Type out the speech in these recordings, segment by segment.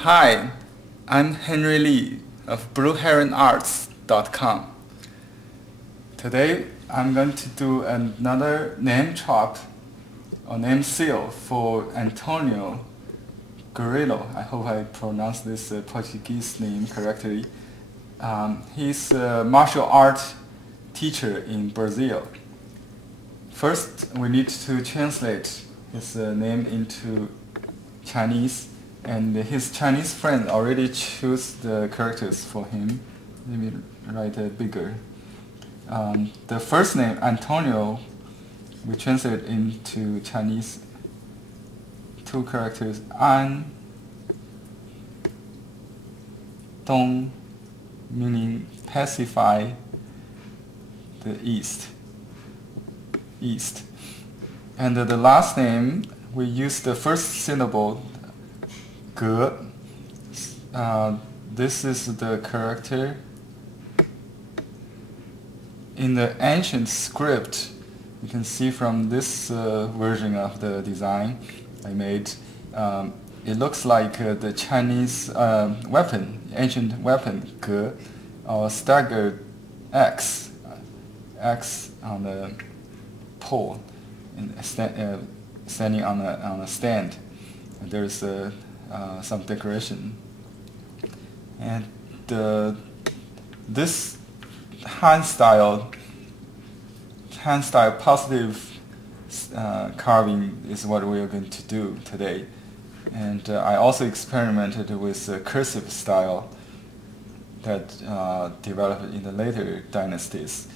Hi, I'm Henry Lee of BlueHeronArts.com. Today I'm going to do another name chop or name seal for Antonio Guerreiro. I hope I pronounced this Portuguese name correctly. He's a martial art teacher in Brazil. First, we need to translate his name into Chinese, and his Chinese friend already chose the characters for him. Let me write it bigger. The first name, Antonio, we translate into Chinese two characters, An, Dong, meaning pacify the east. And the last name, we use the first syllable, Ge. This is the character. In the ancient script, you can see from this version of the design I made, it looks like the Chinese weapon, ancient weapon, Ge, or staggered axe on the pole, and standing on a stand. And there's some decoration, and this hand style positive carving is what we are going to do today. And I also experimented with cursive style that developed in the later dynasties.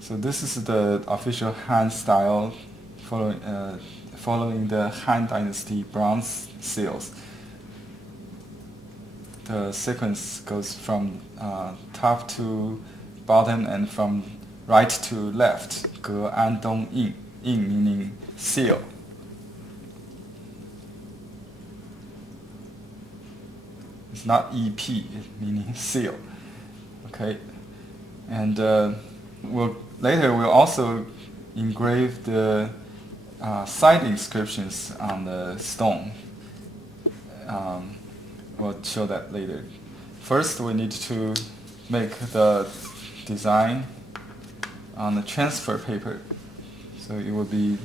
So this is the official Han style following the Han Dynasty bronze seals. The sequence goes from top to bottom and from right to left. Ge, An, Dong, Yin. Yin meaning seal. It's not EP, it's meaning seal. Okay, and later we'll also engrave the side inscriptions on the stone. We'll show that later. First, we need to make the design on the transfer paper. So it will be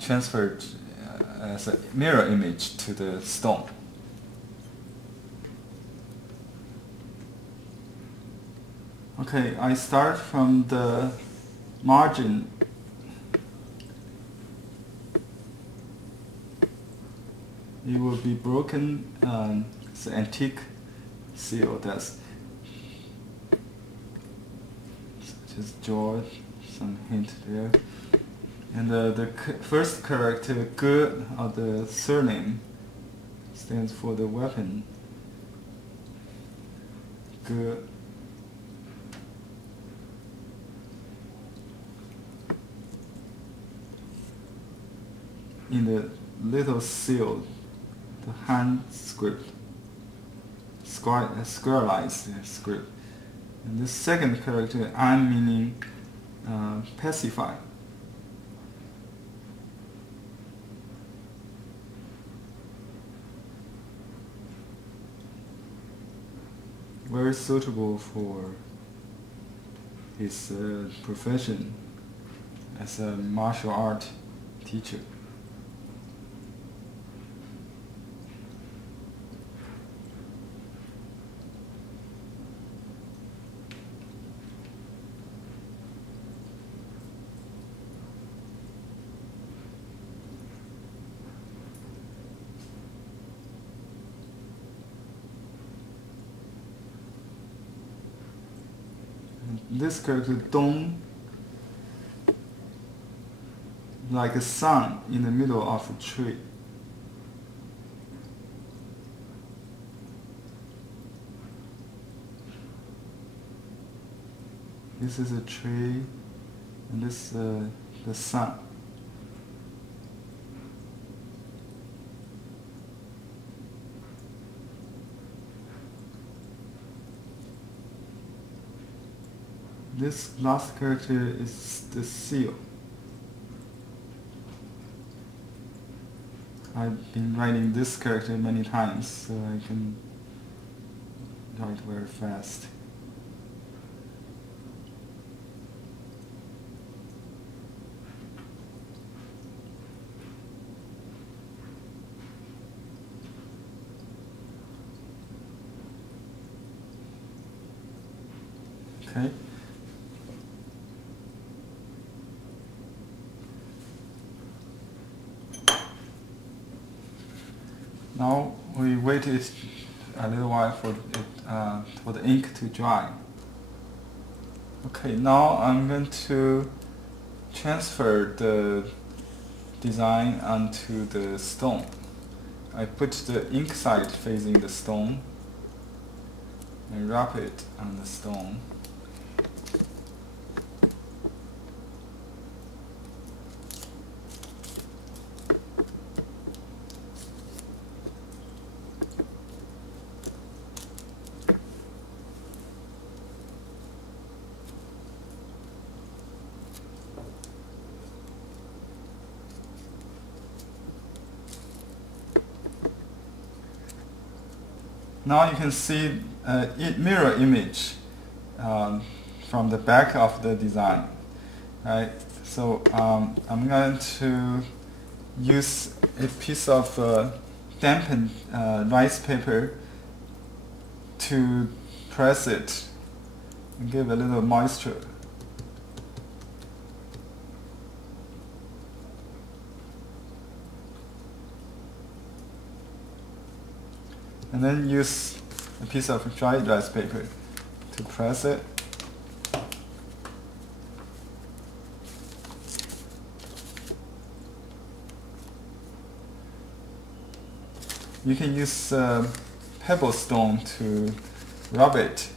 transferred as a mirror image to the stone. Okay, I start from the margin. It will be broken. It's an antique seal that's just draw some hint there. And the first character, Ge, or the surname, stands for the weapon. Ge. In the little seal, the Han script, squareized script. And the second character, An, meaning pacify. Very suitable for his profession as a martial art teacher. This character, Dong, like a sun in the middle of a tree. This is a tree, and this the sun. This last character is the seal. I've been writing this character many times, so I can write very fast. Okay. Now we waited a little while for the ink to dry. Okay, now I'm going to transfer the design onto the stone. I put the ink side facing the stone and wrap it on the stone. Now you can see a mirror image from the back of the design. Right? So I'm going to use a piece of dampened rice paper to press it and give a little moisture. And then use a piece of dried rice paper to press it. You can use pebble stone to rub it.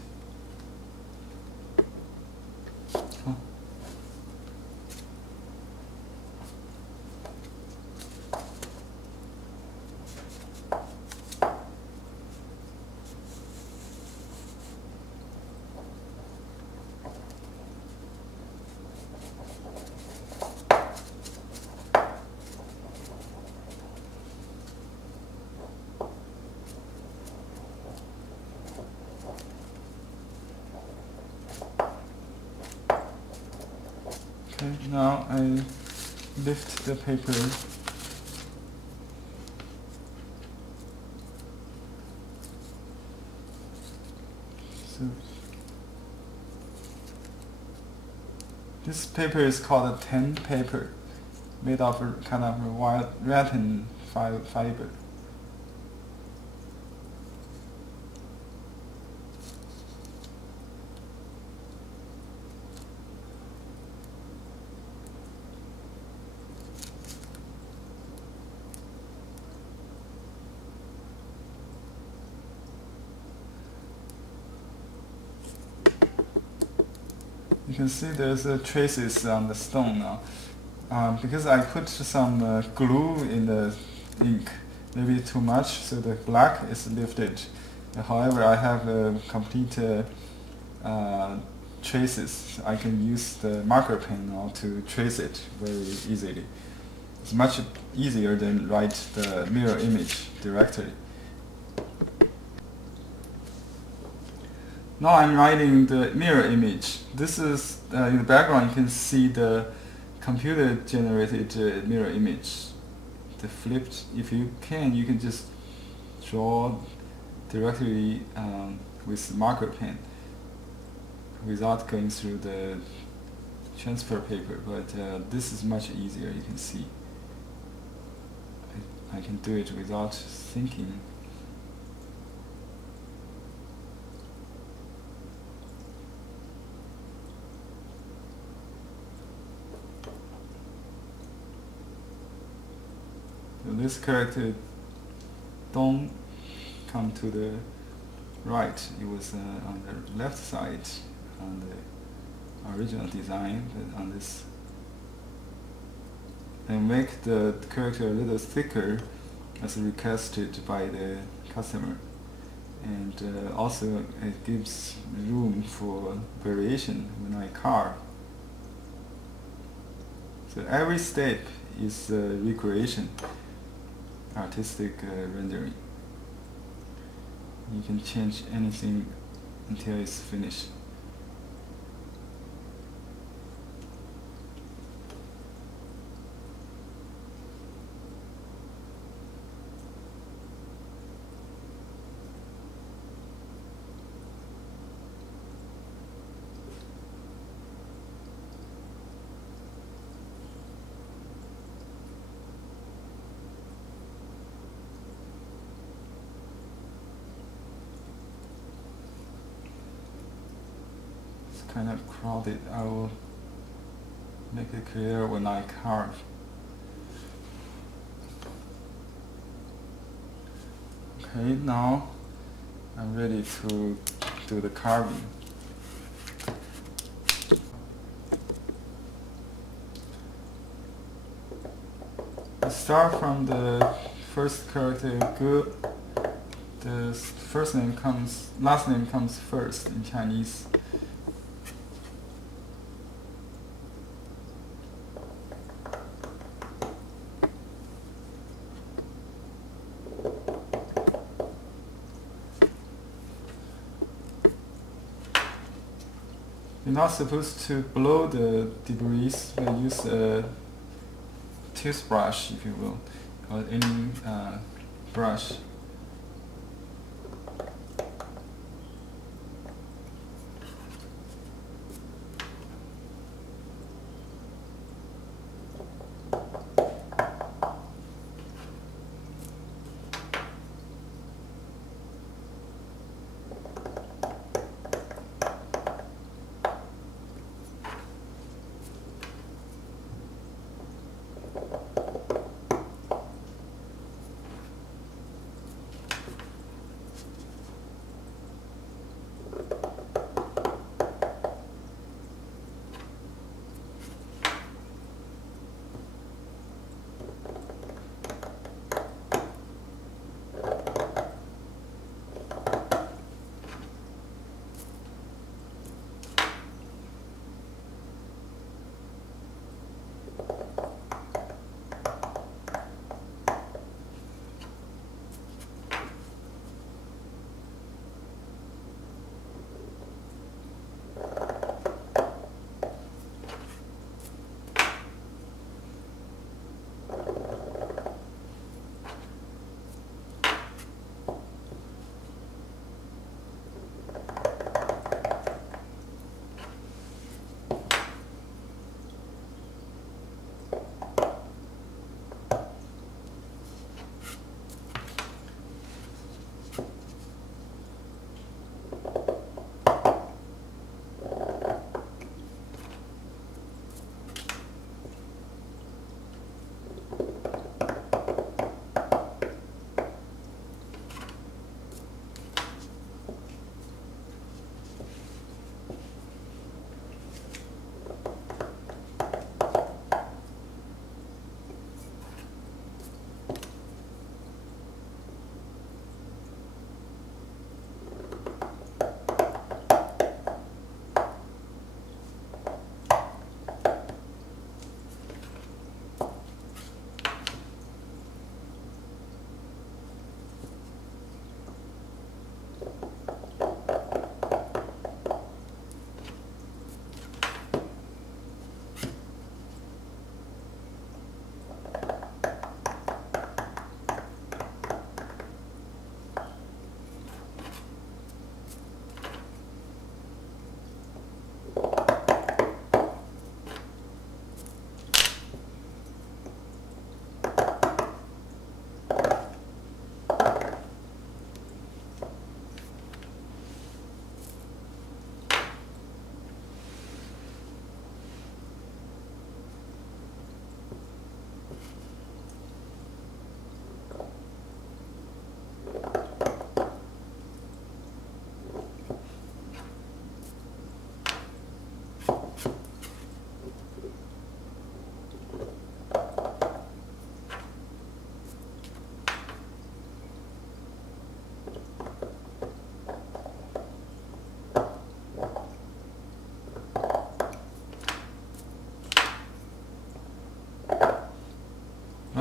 Okay, now I lift the paper. So this paper is called a tan paper, made of a kind of a wild rattan fiber. You can see there's traces on the stone now. Because I put some glue in the ink, maybe too much, so the black is lifted. However, I have complete traces. I can use the marker pen now to trace it very easily. It's much easier than write the mirror image directly. Now I'm writing the mirror image. This is, in the background you can see the computer generated mirror image. The flipped, if you can just draw directly with marker pen without going through the transfer paper, but this is much easier, you can see. I can do it without thinking. So this character don't come to the right, it was on the left side on the original design, but on this, and make the character a little thicker as requested by the customer, and also it gives room for variation when I carve. So every step is recreation. artistic rendering. You can change anything until it's finished. Kind of crowded. I will make it clear when I carve. Okay, now I'm ready to do the carving. I start from the first character, Gu. The first name comes, last name comes first in Chinese. You're not supposed to blow the debris. We use a toothbrush, if you will, or any brush.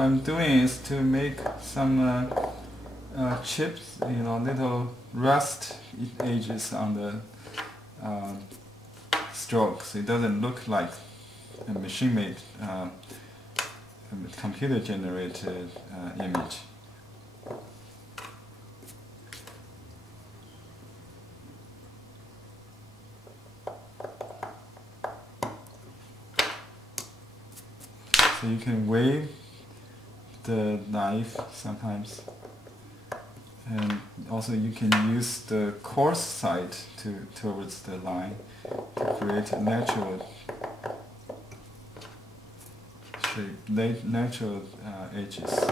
I'm doing is to make some chips, little rust edges on the stroke, so it doesn't look like a machine-made, computer-generated image. So you can wave the knife sometimes, and also you can use the coarse side towards the line to create a natural shape, natural edges.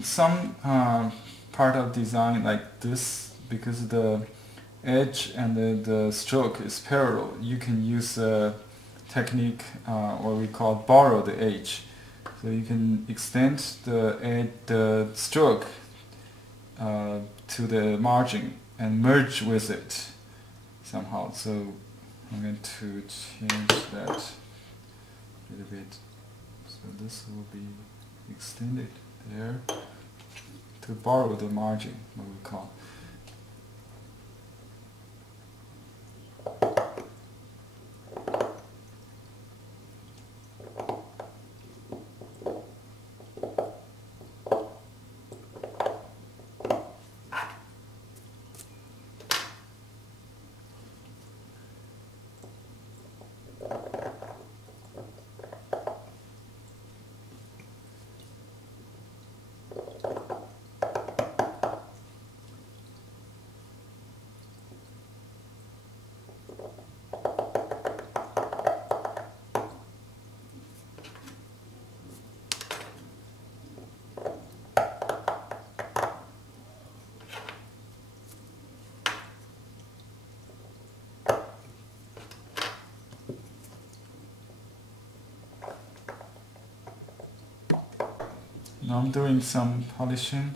Some part of design like this, because the edge and the stroke is parallel, you can use a technique what we call borrow the edge. So you can extend the stroke to the margin and merge with it somehow. So I'm going to change that a little bit. So this will be extended there to borrow the margin, what we call. Now I'm doing some polishing.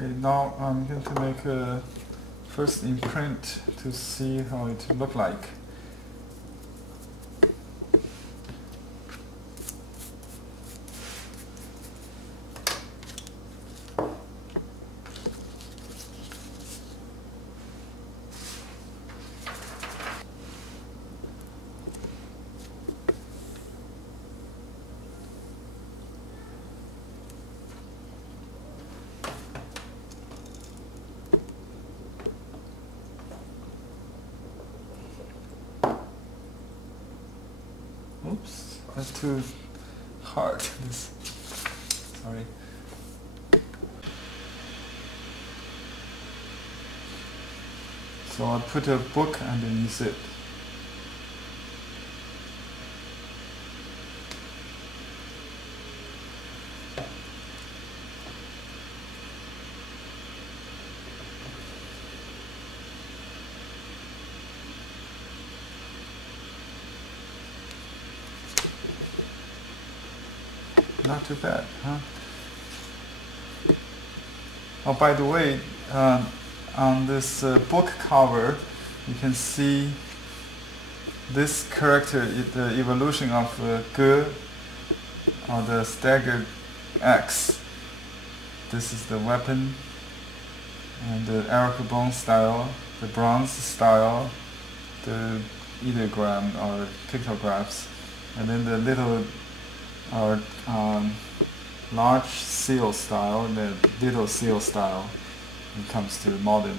Okay, now I'm going to make a first imprint to see how it look like. Oops, that's too hard. Sorry. So I'll put a book underneath it. Not too bad, huh? Oh, by the way, on this book cover, you can see this character, the evolution of Ge, or the staggered axe. This is the weapon, and the Eric Bone style, the bronze style, the ideogram or pictographs, and then the little or large seal style, the little seal style when it comes to modern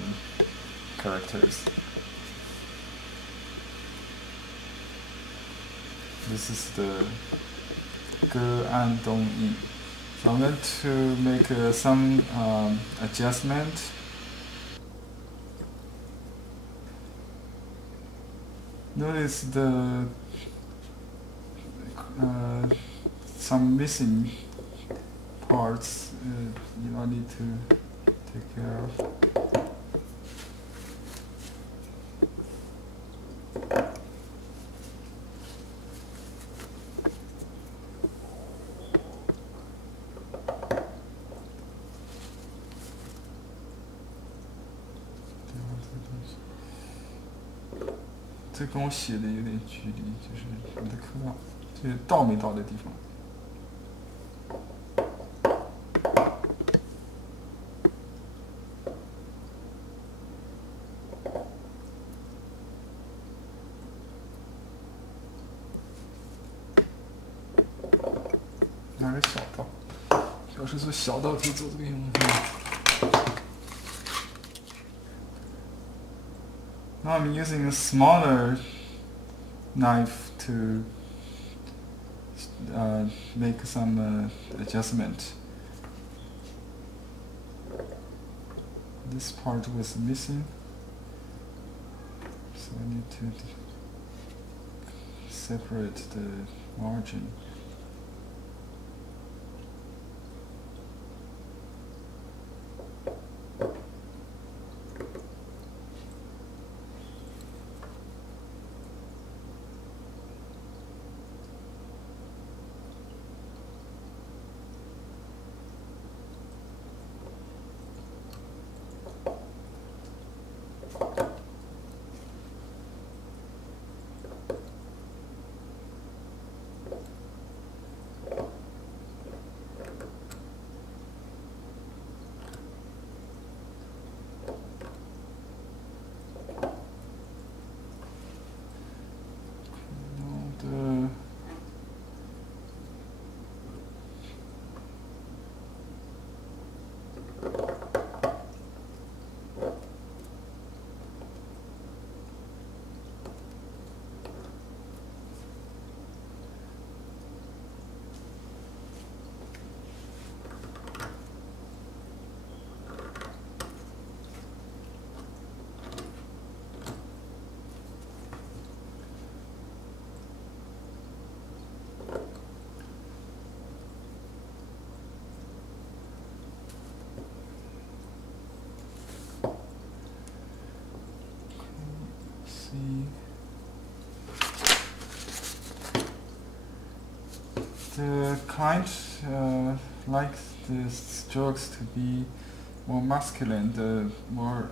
characters. This is the Ge An Dong Yi. So I'm going to make some adjustment. Notice the some missing parts I need to take care of.这跟我写的有点距离，就是你的课号，这倒没倒的地方。拿个小刀，要是说小刀可以做这个用途。Now I'm using a smaller knife to make some adjustment. This part was missing, so I need to separate the margin. The client likes the strokes to be more masculine, the more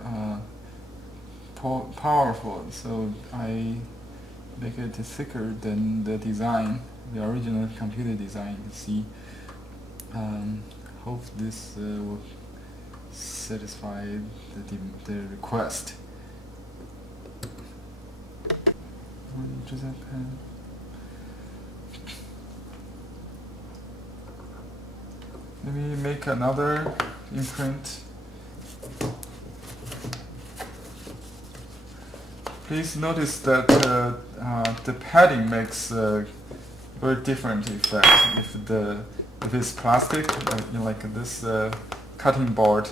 powerful. So I make it thicker than the design, the original computer design. You can see. Hope this will satisfy the request. Let me make another imprint. Please notice that the padding makes very different effect. If it's plastic, like this cutting board,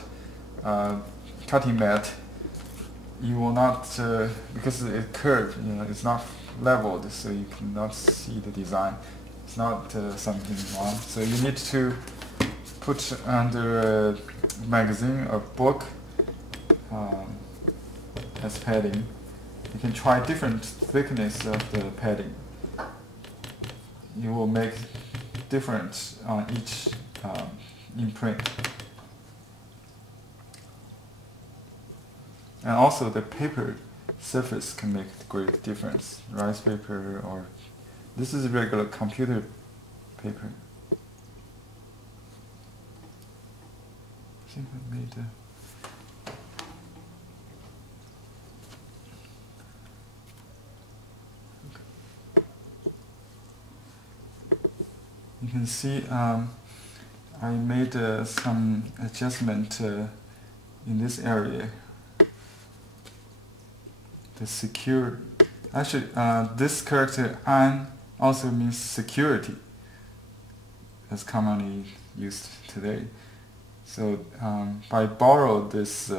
cutting mat, you will not because it curved. It's not leveled, so you cannot see the design. It's not something wrong. So you need to put under a magazine or book as padding. You can try different thickness of the padding. You will make different on each imprint. And also the paper surface can make a great difference. Rice paper, or this is regular computer paper. I think I made you can see I made some adjustment in this area. The secure, actually this character "an" also means security, as commonly used today. So by borrow this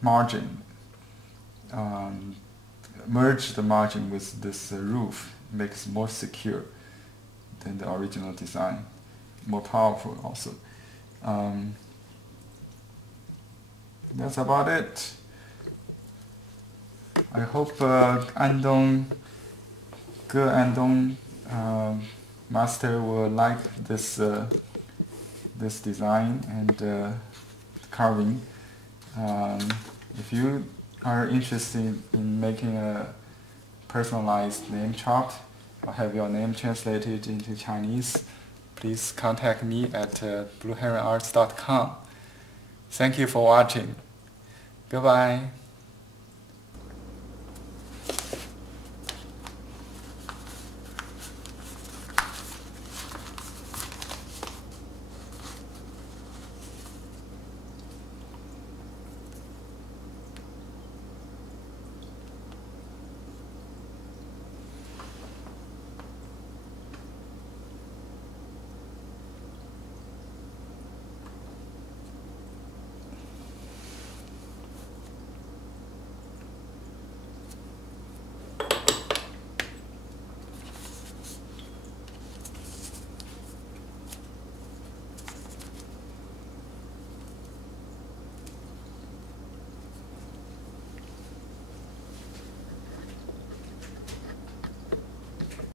margin, merge the margin with this roof, makes more secure than the original design, more powerful also. That's about it. I hope Andong master will like this this design and carving. If you are interested in making a personalized name chart or have your name translated into Chinese, please contact me at blueheronarts.com. Thank you for watching. Goodbye.